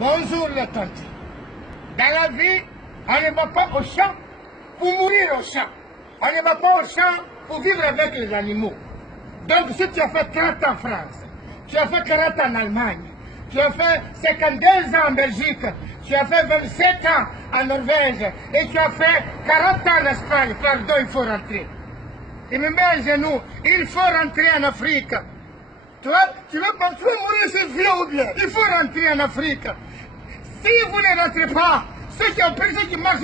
Bonjour les tantes. Dans la vie, on ne va pas au champ pour mourir au champ. On ne va pas au champ pour vivre avec les animaux. Donc si tu as fait 30 ans en France, tu as fait 40 ans en Allemagne, tu as fait 52 ans en Belgique, tu as fait 27 ans en Norvège et tu as fait 40 ans en Espagne, pardon, il faut rentrer. Il me met à genoux, il faut rentrer en Afrique. Tu veux mourir chez vieux ou bien? Il faut rentrer en Afrique. Si vous ne rentrez pas, ceux qui ont pris, ceux qui marchent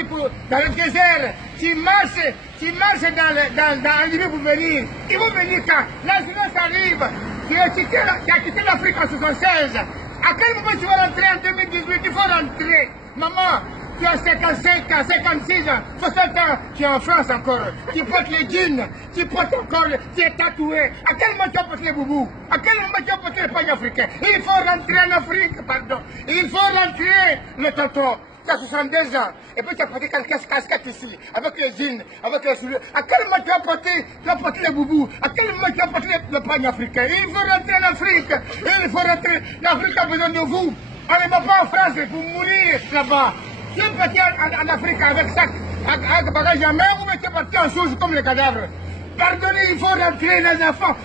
dans le désert, qui marchent dans l'Ibé pour venir, ils vont venir quand la jeunesse arrive, qui a quitté l'Afrique en 76. À quel moment tu vas rentrer en 2018? Il faut rentrer. Maman, tu as 55 ans, 56 ans, 60 ans, tu es en France encore. Tu portes les jeans, tu portes encore, tu es tatoué. À quel moment tu as porté les boubous? À quel moment tu as porté les pagnes africains? Il faut rentrer en Afrique, pardon. Il faut rentrer, le tonton. Tu as 62 ans, et puis tu as porté quelques casquettes ici, avec les jeans, avec les souliers. À quel moment tu as porté les boubous? À quel moment tu as porté les pagnes africains? Il faut rentrer en Afrique. Il faut rentrer. L'Afrique a besoin de vous. On ne va pas en France pour mourir là-bas. Tu es parti en Afrique avec sac, avec bagage à main, ou tu es parti en chose comme les cadavres? Pardonnez, il faut rentrer les enfants.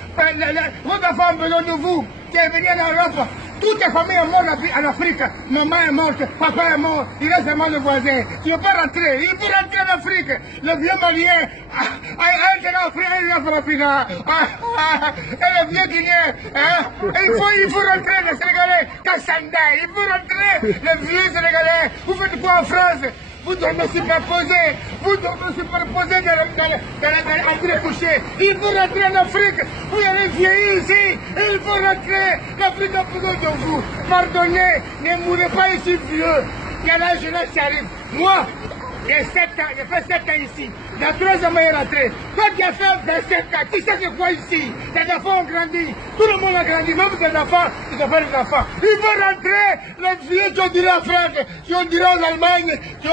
Vos enfants ont besoin de vous. Qui est venu en Europe. Toutes les familles sont mortes en Afrique. Maman est morte, papa est mort, il reste seulement le voisin. Tu ne peux pas rentrer. Il faut rentrer en Afrique. Le vieux malien, il est en Afrique, et le vieux Guinéen, il faut rentrer les Sénégalais, Kassanda, il faut rentrer les vieux Sénégalais. Vous faites quoi en France? Vous devez superposer, dans les couchés. Il faut rentrer en Afrique. Vous allez vieillir ici. Il faut rentrer. L'Afrique a besoin de vous. Pardonnez, ne mourrez pas ici vieux. Il y a la jeunesse qui arrive. Moi, j'ai fait 7 ans ici. Dans 3 ans, je suis rentré. Toi qui as fait 27 ans, tu sais que quoi ici? Tes enfants ont grandi. Tout le monde a grandi. Même tes enfants, tu te fais les enfants. Il faut rentrer. Les vieux, tu diras en France, tu diras en Allemagne, tu